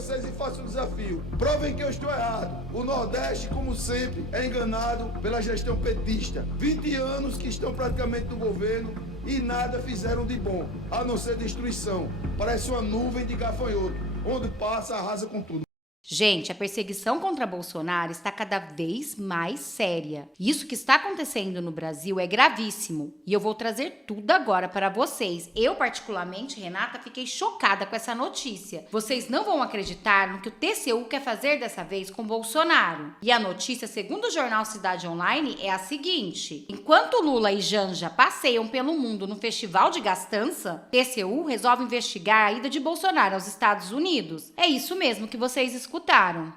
vocês e faço o desafio. Provem que eu estou errado. O Nordeste, como sempre, é enganado pela gestão petista. 20 anos que estão praticamente no governo e nada fizeram de bom, a não ser destruição. Parece uma nuvem de gafanhoto. Onde passa, arrasa com tudo. Gente, a perseguição contra Bolsonaro está cada vez mais séria. Isso que está acontecendo no Brasil é gravíssimo e eu vou trazer tudo agora para vocês. Eu, particularmente, Renata, fiquei chocada com essa notícia. Vocês não vão acreditar no que o TCU quer fazer dessa vez com Bolsonaro. E a notícia, segundo o jornal Cidade Online, é a seguinte: enquanto Lula e Janja passeiam pelo mundo no festival de gastança, TCU resolve investigar a ida de Bolsonaro aos Estados Unidos. É isso mesmo que vocês escutaram.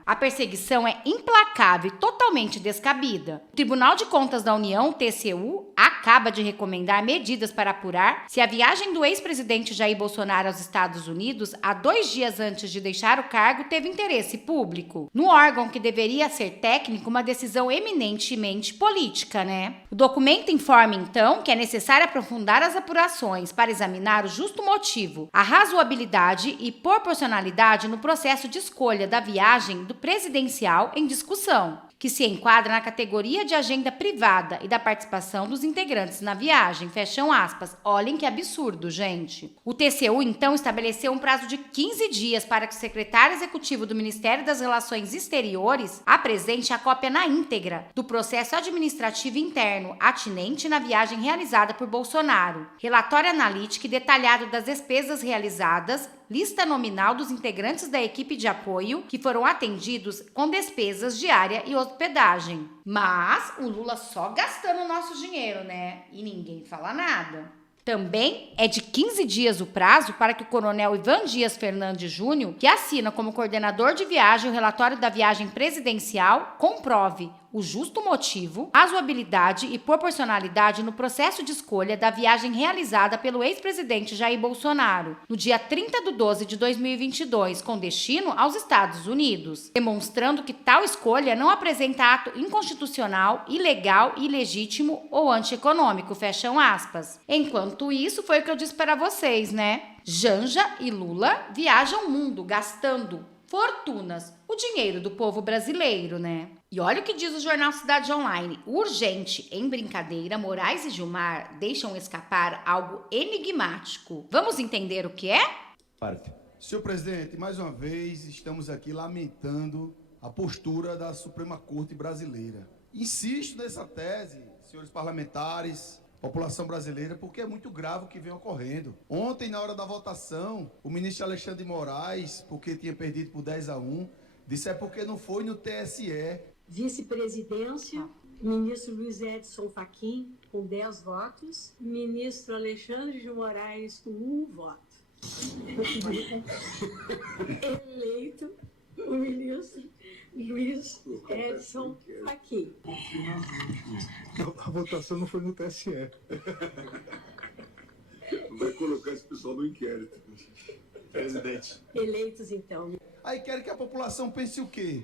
A perseguição é implacável e totalmente descabida. O Tribunal de Contas da União, TCU, acaba de recomendar medidas para apurar se a viagem do ex-presidente Jair Bolsonaro aos Estados Unidos, há 2 dias antes de deixar o cargo, teve interesse público. No órgão que deveria ser técnico, uma decisão eminentemente política, né? O documento informa, então, que é necessário aprofundar as apurações para examinar o justo motivo, a razoabilidade e proporcionalidade no processo de escolha da viagem do presidencial em discussão, que se enquadra na categoria de agenda privada e da participação dos integrantes na viagem, fecham aspas. Olhem que absurdo, gente. O TCU, então, estabeleceu um prazo de 15 dias para que o secretário executivo do Ministério das Relações Exteriores apresente a cópia na íntegra do processo administrativo interno atinente na viagem realizada por Bolsonaro, relatório analítico e detalhado das despesas realizadas, lista nominal dos integrantes da equipe de apoio que foram atendidos com despesas diária e hospedagem. Mas o Lula só gastando o nosso dinheiro, né? E ninguém fala nada. Também é de 15 dias o prazo para que o coronel Ivan Dias Fernandes Júnior, que assina como coordenador de viagem o relatório da viagem presidencial, comprove o justo motivo, razoabilidade e proporcionalidade no processo de escolha da viagem realizada pelo ex-presidente Jair Bolsonaro, no dia 30/12/2022, com destino aos Estados Unidos, demonstrando que tal escolha não apresenta ato inconstitucional, ilegal, ilegítimo ou antieconômico, fecham aspas. Enquanto isso, foi o que eu disse para vocês, né? Janja e Lula viajam o mundo gastando fortunas, o dinheiro do povo brasileiro, né? E olha o que diz o jornal Cidade Online. Urgente, em brincadeira, Moraes e Gilmar deixam escapar algo enigmático. Vamos entender o que é? Parte. Senhor presidente, mais uma vez estamos aqui lamentando a postura da Suprema Corte brasileira. Insisto nessa tese, senhores parlamentares, população brasileira, porque é muito grave o que vem ocorrendo. Ontem, na hora da votação, o ministro Alexandre de Moraes, porque tinha perdido por 10-1, disse é porque não foi no TSE. Vice-presidência, ministro Luiz Edson Fachin, com 10 votos, ministro Alexandre de Moraes, com 1 voto. Eleito o ministro Luiz Edson Fachin. A votação não foi no TSE. Vai colocar esse pessoal no inquérito. Presidente. Eleitos, então. Aí querem que a população pense o quê?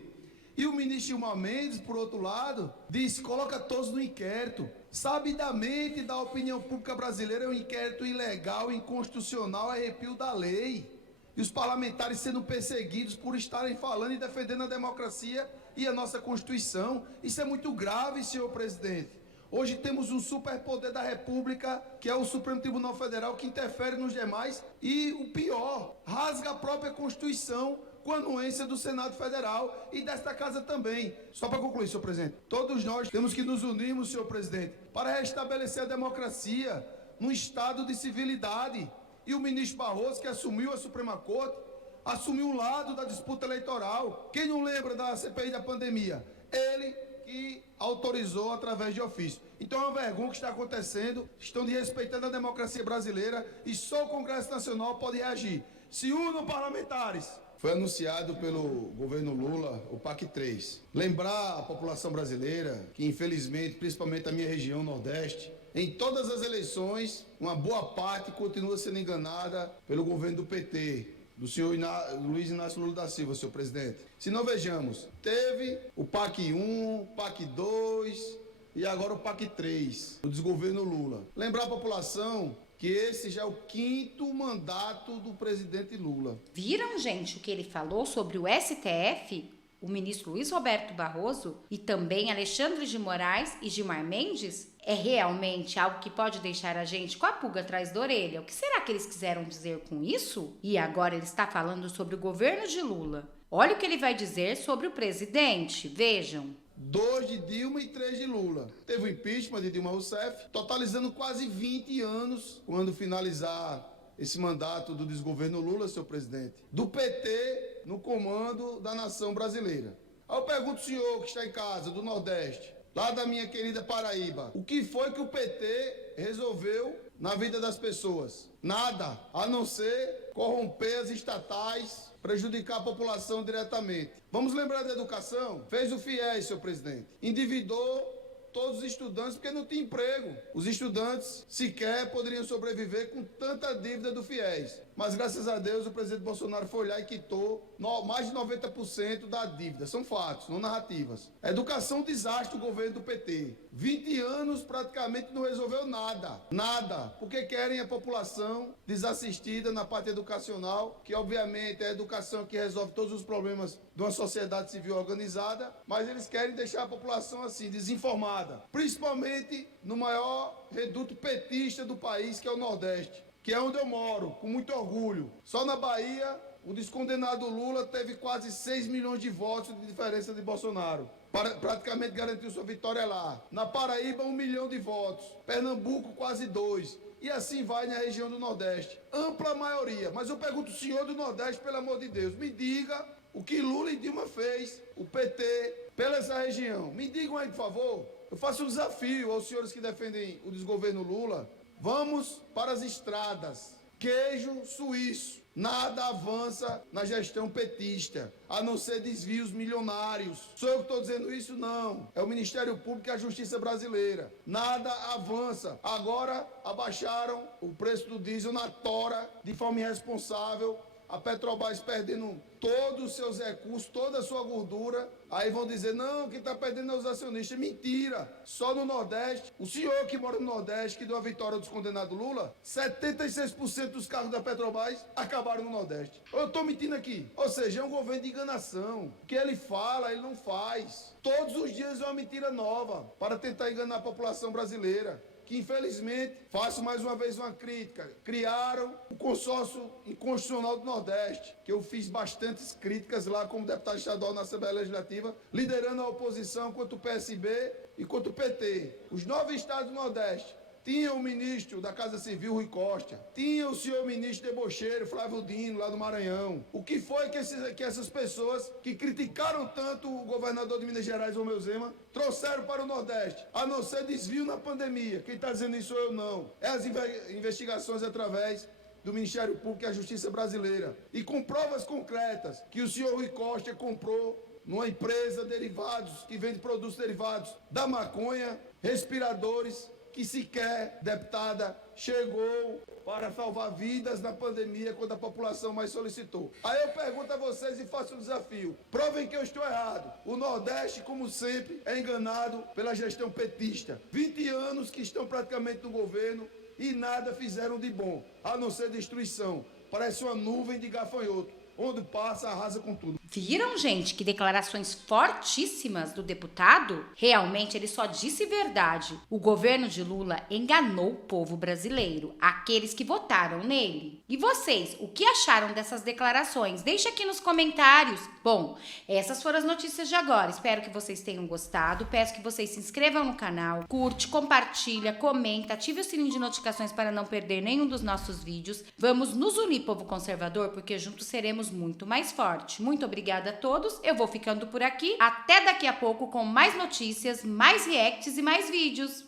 E o ministro Gilmar Mendes, por outro lado, diz, coloca todos no inquérito. Sabidamente, da opinião pública brasileira, é um inquérito ilegal, inconstitucional, arrepio da lei. E os parlamentares sendo perseguidos por estarem falando e defendendo a democracia e a nossa Constituição. Isso é muito grave, senhor presidente. Hoje temos um superpoder da República, que é o Supremo Tribunal Federal, que interfere nos demais. E o pior, rasga a própria Constituição com a anuência do Senado Federal e desta casa também. Só para concluir, senhor presidente, todos nós temos que nos unirmos, senhor presidente, para restabelecer a democracia num estado de civilidade. E o ministro Barroso, que assumiu a Suprema Corte, assumiu um lado da disputa eleitoral. Quem não lembra da CPI da pandemia? Ele que autorizou através de ofício. Então é uma vergonha o que está acontecendo, estão desrespeitando a democracia brasileira e só o Congresso Nacional pode reagir. Se unam parlamentares. Foi anunciado pelo governo Lula o PAC 3. Lembrar a população brasileira que, infelizmente, principalmente a minha região Nordeste, em todas as eleições, uma boa parte continua sendo enganada pelo governo do PT, do senhor Luiz Inácio Lula da Silva, senhor presidente. Se não vejamos, teve o PAC 1, PAC 2 e agora o PAC 3, o desgoverno Lula. Lembrar a população que esse já é o 5º mandato do presidente Lula. Viram, gente, o que ele falou sobre o STF? O ministro Luiz Roberto Barroso e também Alexandre de Moraes e Gilmar Mendes? É realmente algo que pode deixar a gente com a pulga atrás da orelha. O que será que eles quiseram dizer com isso? E agora ele está falando sobre o governo de Lula. Olha o que ele vai dizer sobre o presidente. Vejam. 2 de Dilma e 3 de Lula. Teve o impeachment de Dilma Rousseff, totalizando quase 20 anos quando finalizar esse mandato do desgoverno Lula, seu presidente, do PT no comando da nação brasileira. Aí eu pergunto ao senhor que está em casa, do Nordeste, lá da minha querida Paraíba, o que foi que o PT resolveu na vida das pessoas? Nada, a não ser corromper as estatais, prejudicar a população diretamente. Vamos lembrar da educação? Fez o FIES, seu presidente. Endividou todos os estudantes porque não tinha emprego. Os estudantes sequer poderiam sobreviver com tanta dívida do FIES. Mas graças a Deus o presidente Bolsonaro foi lá e quitou mais de 90% da dívida. São fatos, não narrativas. Educação, desastre do governo do PT. 20 anos praticamente não resolveu nada. Nada. Porque querem a população desassistida na parte educacional, que obviamente é a educação que resolve todos os problemas de uma sociedade civil organizada, mas eles querem deixar a população assim, desinformada. Principalmente no maior reduto petista do país, que é o Nordeste, que é onde eu moro, com muito orgulho. Só na Bahia, o descondenado Lula teve quase 6 milhões de votos de diferença de Bolsonaro. Praticamente garantiu sua vitória lá. Na Paraíba, 1 milhão de votos. Pernambuco, quase 2. E assim vai na região do Nordeste. Ampla maioria. Mas eu pergunto, senhor do Nordeste, pelo amor de Deus, me diga o que Lula e Dilma fez, o PT, pela essa região. Me digam aí, por favor. Eu faço um desafio aos senhores que defendem o desgoverno Lula. Vamos para as estradas. Queijo suíço. Nada avança na gestão petista, a não ser desvios milionários. Sou eu que estou dizendo isso? Não. É o Ministério Público e a Justiça Brasileira. Nada avança. Agora abaixaram o preço do diesel na tora, de forma irresponsável. A Petrobras perdendo todos os seus recursos, toda a sua gordura. Aí vão dizer, não, quem está perdendo é os acionistas. Mentira! Só no Nordeste, o senhor que mora no Nordeste, que deu a vitória ao descondenado Lula, 76% dos carros da Petrobras acabaram no Nordeste. Eu estou mentindo aqui. Ou seja, é um governo de enganação. O que ele fala, ele não faz. Todos os dias é uma mentira nova para tentar enganar a população brasileira. Que infelizmente, faço mais uma vez uma crítica, criaram o consórcio inconstitucional do Nordeste, que eu fiz bastantes críticas lá como deputado estadual na Assembleia Legislativa, liderando a oposição quanto o PSB e quanto o PT. Os 9 estados do Nordeste tinha o ministro da Casa Civil, Rui Costa, tinha o senhor ministro debocheiro, Flávio Dino, lá do Maranhão. O que foi que essas pessoas que criticaram tanto o governador de Minas Gerais, Romeu Zema, trouxeram para o Nordeste? A não ser desvio na pandemia. Quem está dizendo isso sou eu, não. É as investigações através do Ministério Público e a Justiça Brasileira. E com provas concretas que o senhor Rui Costa comprou numa empresa derivados, que vende produtos derivados da maconha, respiradores, que sequer, deputada, chegou para salvar vidas na pandemia quando a população mais solicitou. Aí eu pergunto a vocês e faço um desafio. Provem que eu estou errado. O Nordeste, como sempre, é enganado pela gestão petista. 20 anos que estão praticamente no governo e nada fizeram de bom, a não ser destruição. Parece uma nuvem de gafanhoto. Onde passa, arrasa com tudo. Viram, gente, que declarações fortíssimas do deputado? Realmente ele só disse verdade. O governo de Lula enganou o povo brasileiro, aqueles que votaram nele. E vocês, o que acharam dessas declarações? Deixa aqui nos comentários. Bom, essas foram as notícias de agora. Espero que vocês tenham gostado. Peço que vocês se inscrevam no canal, curte, compartilha, comenta, ative o sininho de notificações para não perder nenhum dos nossos vídeos. Vamos nos unir, povo conservador, porque juntos seremos muito mais fortes. Muito obrigada a todos. Eu vou ficando por aqui. Até daqui a pouco com mais notícias, mais reacts e mais vídeos.